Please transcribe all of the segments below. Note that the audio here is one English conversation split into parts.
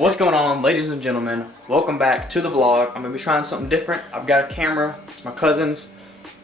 What's going on, ladies and gentlemen? Welcome back to the vlog. I'm gonna be trying something different. I've got a camera, it's my cousin's,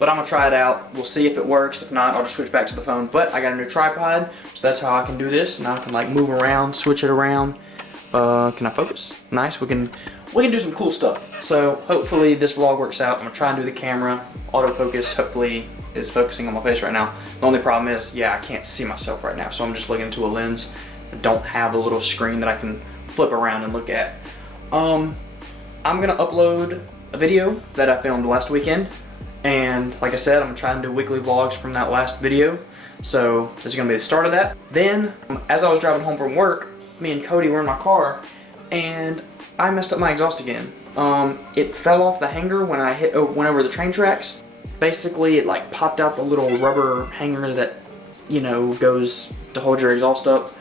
but I'm gonna try it out. We'll see if it works. If not, I'll just switch back to the phone. But I got a new tripod, so that's how I can do this. Now I can like move around, switch it around. Can I focus? Nice, we can do some cool stuff. So hopefully this vlog works out. I'm gonna try and do the camera, autofocus, hopefully is focusing on my face right now. The only problem is, yeah, I can't see myself right now, so I'm just looking into a lens. I don't have a little screen that I can flip around and look at. I'm gonna upload a video that I filmed last weekend, and like I said, I'm gonna try and do weekly vlogs from that last video. So this is gonna be the start of that. Then, as I was driving home from work, me and Cody were in my car, and I messed up my exhaust again. It fell off the hanger when I went over the train tracks. Basically, it like popped out the little rubber hanger that, you know, goes to hold your exhaust up.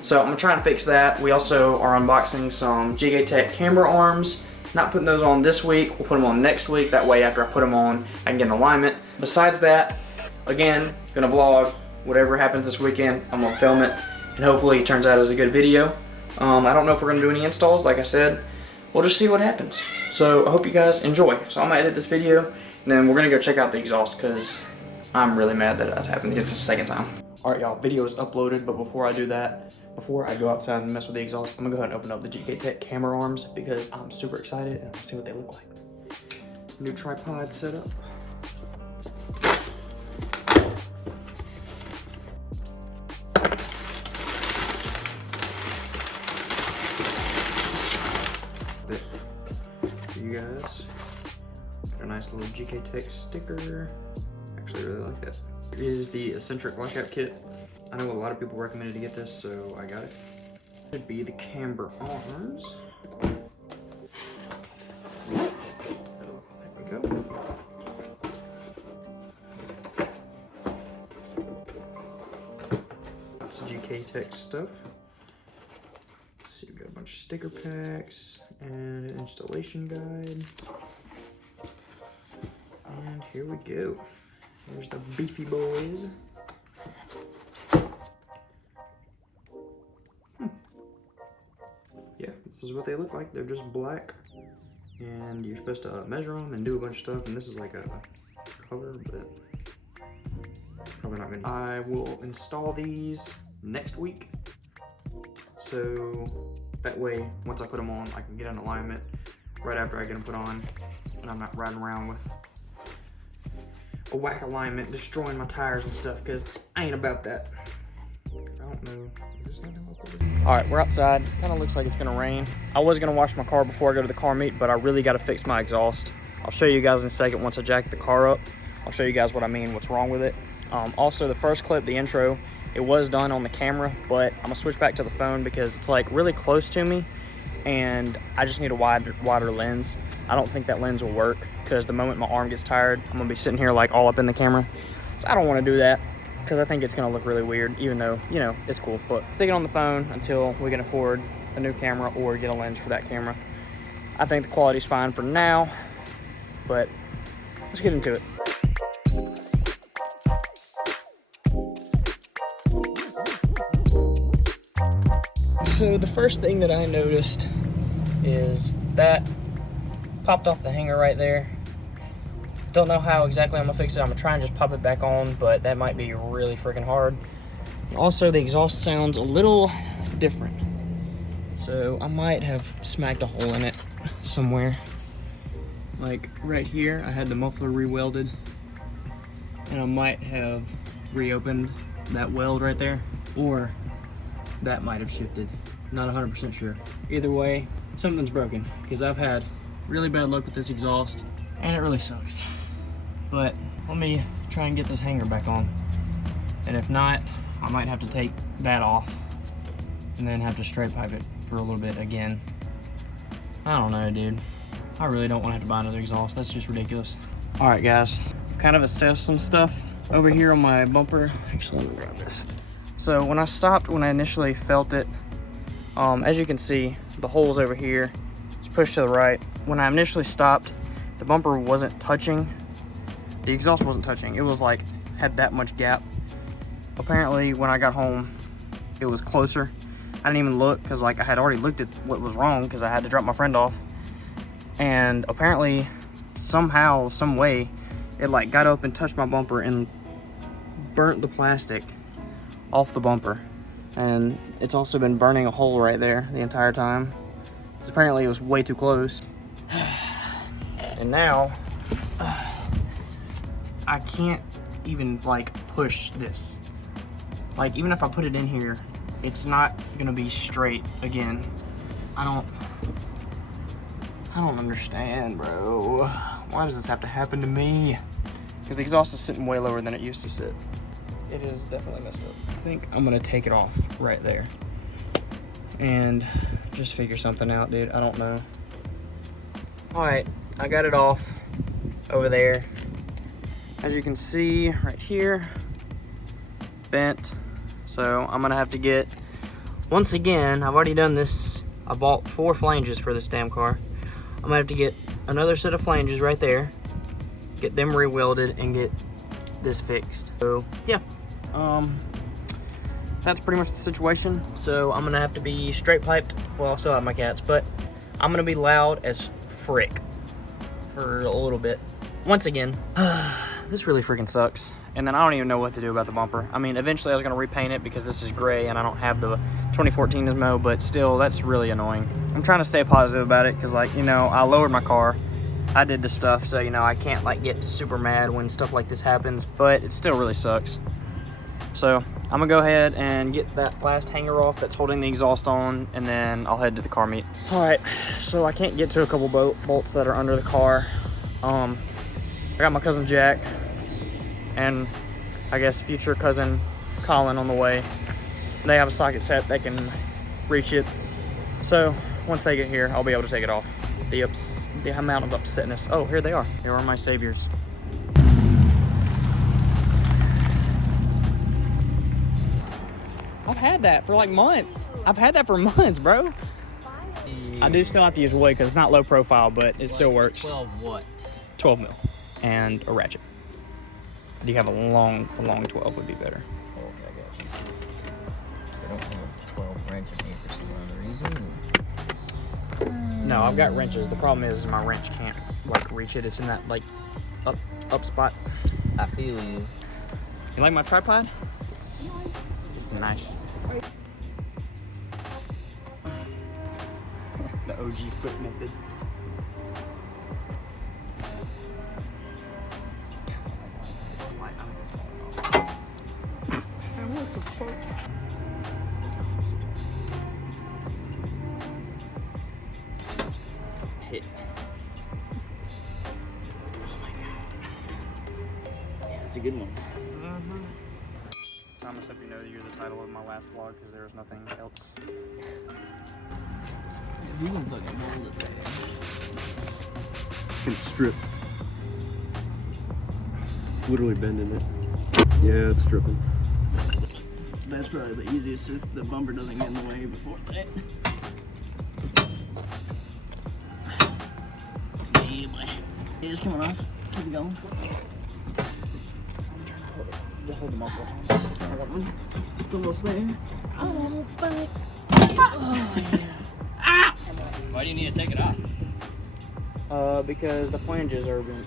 So I'm gonna try and fix that. We also are unboxing some Greddy camber arms. Not putting those on this week, we'll put them on next week. That way after I put them on, I can get in alignment. Besides that, again, gonna vlog. Whatever happens this weekend, I'm gonna film it. And hopefully it turns out as a good video. I don't know if we're gonna do any installs, like I said. We'll just see what happens. So I hope you guys enjoy. So I'm gonna edit this video, and then we're gonna go check out the exhaust because I'm really mad that that happened. It's the second time. All right, y'all, video is uploaded, but before I do that, before I go outside and mess with the exhaust, I'm gonna go ahead and open up the Greddy camera arms because I'm super excited and I'll see what they look like. New tripod set up. For you guys, got a nice little Greddy sticker. Actually, really like that. Here is the eccentric lockout kit. I know a lot of people recommended to get this, so I got it. Should be the camber arms. Oh, there we go. Lots of Greddy stuff. Let's see, we've got a bunch of sticker packs and an installation guide. And here we go. There's the beefy boys. Yeah, this is what they look like. They're just black, and you're supposed to measure them and do a bunch of stuff, and this is like a cover, but probably not gonna. I will install these next week, so that way, once I put them on, I can get in alignment right after I get them put on, and I'm not riding around with a whack alignment, destroying my tires and stuff, because I ain't about that. I don't know. Is this not gonna look over? All right, we're outside. Kind of looks like it's gonna rain. I was gonna wash my car before I go to the car meet, but I really got to fix my exhaust. I'll show you guys in a second once I jack the car up. I'll show you guys what I mean, what's wrong with it. Also, the first clip, the intro, it was done on the camera, but I'm gonna switch back to the phone because it's like really close to me, and I just need a wider lens. I don't think that lens will work because the moment my arm gets tired, I'm gonna be sitting here like all up in the camera. So I don't wanna do that because I think it's gonna look really weird, even though, you know, it's cool. But stick it on the phone until we can afford a new camera or get a lens for that camera. I think the quality's fine for now, but let's get into it. So the first thing that I noticed is that popped off the hanger right there. Don't know how exactly I'm gonna fix it. I'm gonna try and just pop it back on, but that might be really freaking hard. Also, the exhaust sounds a little different. So I might have smacked a hole in it somewhere. Like right here, I had the muffler re-welded, and I might have reopened that weld right there, or that might have shifted. Not 100% sure. Either way, something's broken, because I've had really bad luck with this exhaust, and it really sucks. But let me try and get this hanger back on. And if not, I might have to take that off and then have to straight pipe it for a little bit again. I don't know, dude. I really don't want to have to buy another exhaust. That's just ridiculous. All right, guys. Kind of assessed some stuff over here on my bumper. Actually, let me grab this. So when I stopped, when I initially felt it, as you can see, the holes over here, it's pushed to the right. When I initially stopped, the bumper wasn't touching. The exhaust wasn't touching. It was like, had that much gap. Apparently, when I got home, it was closer. I I didn't even look because like I had already looked at what was wrong because I had to drop my friend off. And apparently, somehow, some way, it like got up and touched my bumper and burnt the plastic off the bumper. And it's also been burning a hole right there the entire time. Because apparently it was way too close. And now, I can't even like push this. Like even if I put it in here, it's not gonna be straight again. I don't understand, bro. Why does this have to happen to me? Because the exhaust is sitting way lower than it used to sit. It is definitely messed up. I think I'm gonna take it off right there and just figure something out, dude. I don't know. All right, I got it off over there. As you can see right here, bent. So I'm gonna have to get, once again, I've already done this. I bought 4 flanges for this damn car. I'm gonna have to get another set of flanges right there, get them re-welded and get this fixed. So yeah, that's pretty much the situation. So I'm gonna have to be straight piped. Well, I'll still have my cats, but I'm gonna be loud as frick for a little bit. Once again, this really freaking sucks. And then I don't even know what to do about the bumper. I mean, eventually I was gonna repaint it because this is gray and I don't have the 2014 Nismo, but still, that's really annoying. I'm trying to stay positive about it because, like, you know, I lowered my car. I did this stuff, so, you know, I can't, like, get super mad when stuff like this happens, but it still really sucks. So I'm gonna go ahead and get that last hanger off that's holding the exhaust on, and then I'll head to the car meet. All right, so I can't get to a couple bolts that are under the car. I got my cousin Jack and I guess future cousin Colin on the way. They have a socket set that can reach it. So once they get here, I'll be able to take it off. The amount of upsetness. Oh, here they are. Here are my saviors. I've had that for like months. I've had that for months, bro. Yeah. I do still have to use wood because it's not low profile, but it still works. 12 what? 12 mil and a ratchet. Do you have a long 12 would be better. Oh, okay, I got you. So I don't have 12 wrench in here for some other reason. No, I've got wrenches. The problem is my wrench can't like reach it. It's in that like up spot. I feel you. You like my tripod? It's nice. The OG foot method. Hit. Oh my god. Yeah, that's a good one. Thomas, hope you know that you're the title of my last vlog because there was nothing else. You gonna fucking mold it there. It's gonna strip. Literally bending it. Yeah, it's stripping. That's probably the easiest if the bumper doesn't get in the way before that. Yeah, boy. Yeah, it's coming off. Keep it going. Hold them off. It's almost there. Oh, fuck. Oh, yeah. Ah! Why do you need to take it off? Because the flanges are bent.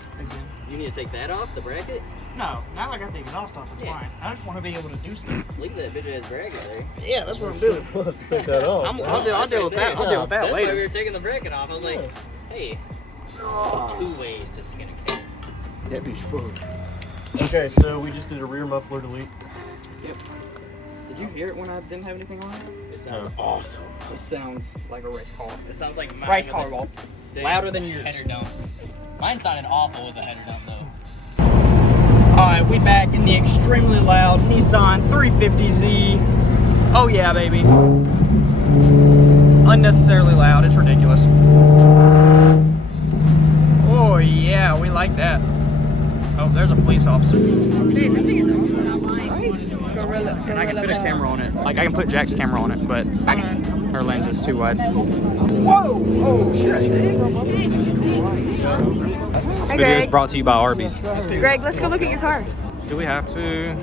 You need to take that off, the bracket? No, now that I got the exhaust off, it's fine. I just want to be able to do stuff. Leave that bitch ass bracket there. Yeah, that's what I'm doing. We'll have to take that off. I'll deal with that. I'll deal with that That's later. why we were taking the bracket off. I was like, hey, 2 ways to skin a cat. That bitch full. Okay, so we just did a rear muffler delete. Yep. Did you hear it when I didn't have anything on it? It sounds awesome. It sounds like a race car. It sounds like mine. Race car ball. Louder than yours. Header dome. Mine sounded awful with the header dome though. Alright, we back in the extremely loud Nissan 350Z. Oh yeah, baby. Unnecessarily loud, it's ridiculous. Oh yeah, we like that. Oh, there's a police officer. Dude, this thing is awesome. I like. And I can put a camera on it. Like I can put Jack's camera on it, but her lens is too wide. Whoa! Oh shit! This video is brought to you by Arby's. Greg, let's go look at your car. Do we have to?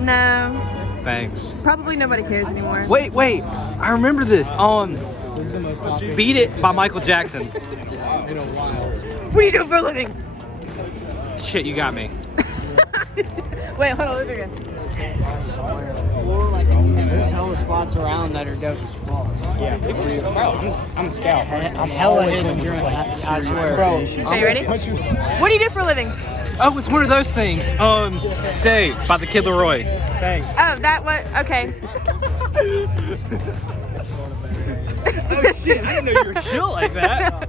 No. Thanks. Probably nobody cares anymore. Wait, I remember this. Beat It by Michael Jackson. What do you do for a living? Shit, you got me. Wait, hold on, let's do it again. There's hella spots around that are dope as fuck. Yeah, bro, I'm a scout. I'm hella hidden during that. I swear, bro. Okay, you ready? What do you do for a living? Oh, it's one of those things. Stay by the Kid Leroy. Thanks. Oh, that what? Okay. Oh shit, I didn't know you were chill like that.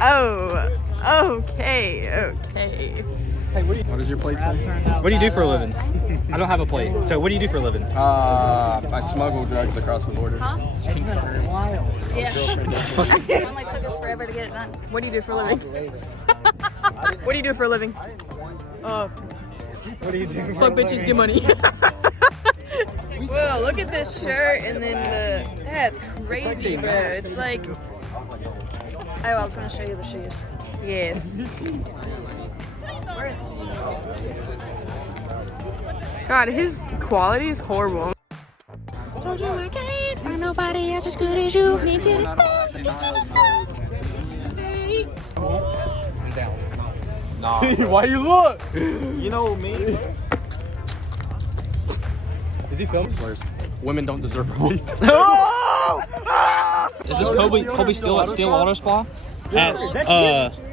Oh, okay. Hey, what does your plate say? What do you do for a living? I don't have a plate. So what do you do for a living? I smuggle drugs across the border. Huh? Yeah. One like took us forever to get it done. What do you do for a living? What do you do for a living? What do you do? Fuck bitches, get money. Whoa, look at this shirt and then that's crazy, bro. It's like, oh, I was gonna show you the shoes. Yes. God, his quality is horrible. Told you I can't find nobody else as good as you. Need you to stop, need you to stop. Hey. Nah. Why you look? You know me. Is he filming? Women don't deserve release. No! Is this Kobe still at Steel Auto Spa? At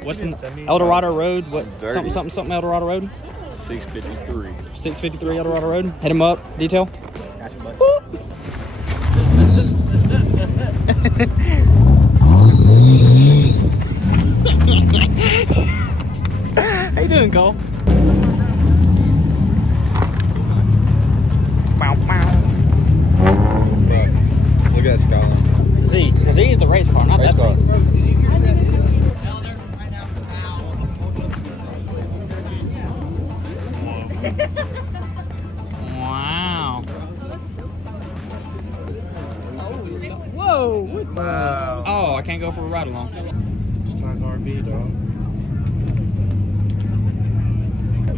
what's the El Dorado Road? What something El Dorado Road? 653. 653 El Dorado Road. Hit him up. Detail. How you doing, Cole? Look at that skyline. Z is the race car, not that car. Wow. Whoa. Wow. Oh, I can't go for a ride along. It's time RV, dog.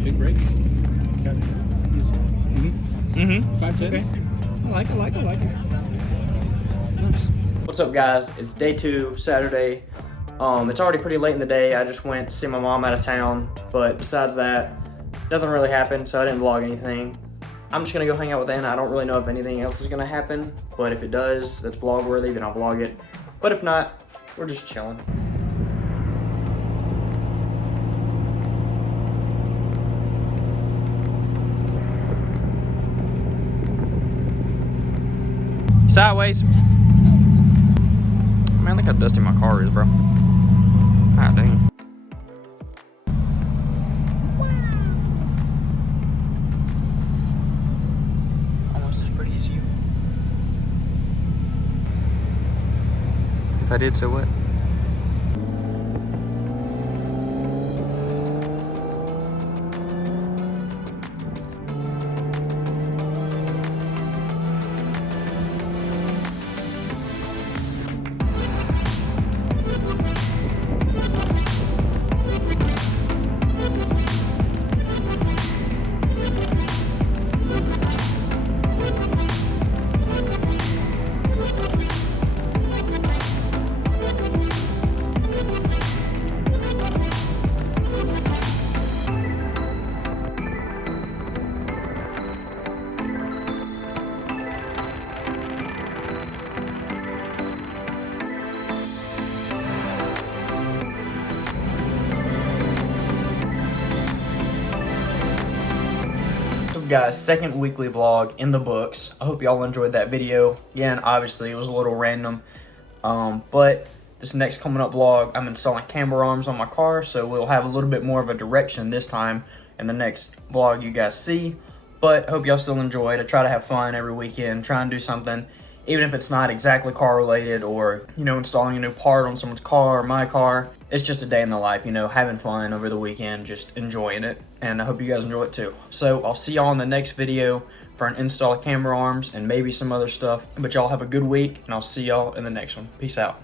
Big brakes. Mm-hmm. 510s. Okay. I like it. Nice. What's up, guys? It's day 2, Saturday. It's already pretty late in the day. I just went to see my mom out of town, but besides that, nothing really happened, so I didn't vlog anything. I'm just gonna go hang out with Anna. I don't really know if anything else is gonna happen, but if it does, that's vlog worthy, then I'll vlog it. But if not, we're just chilling. Sideways. Man, look how dusty my car is, bro. God dang. Almost as pretty as you. If I did, so what? Guys, second weekly vlog in the books. I hope y'all enjoyed that video. Again, obviously it was a little random, but this next coming up vlog, I'm installing camber arms on my car, so we'll have a little bit more of a direction this time in the next vlog you guys see. But I hope y'all still enjoyed. I try to have fun every weekend, try and do something, even if it's not exactly car related or, you know, installing a new part on someone's car or my car. It's just a day in the life, you know, having fun over the weekend, just enjoying it. And I hope you guys enjoy it too. So I'll see y'all in the next video for an install of camber arms and maybe some other stuff. But y'all have a good week, and I'll see y'all in the next one. Peace out.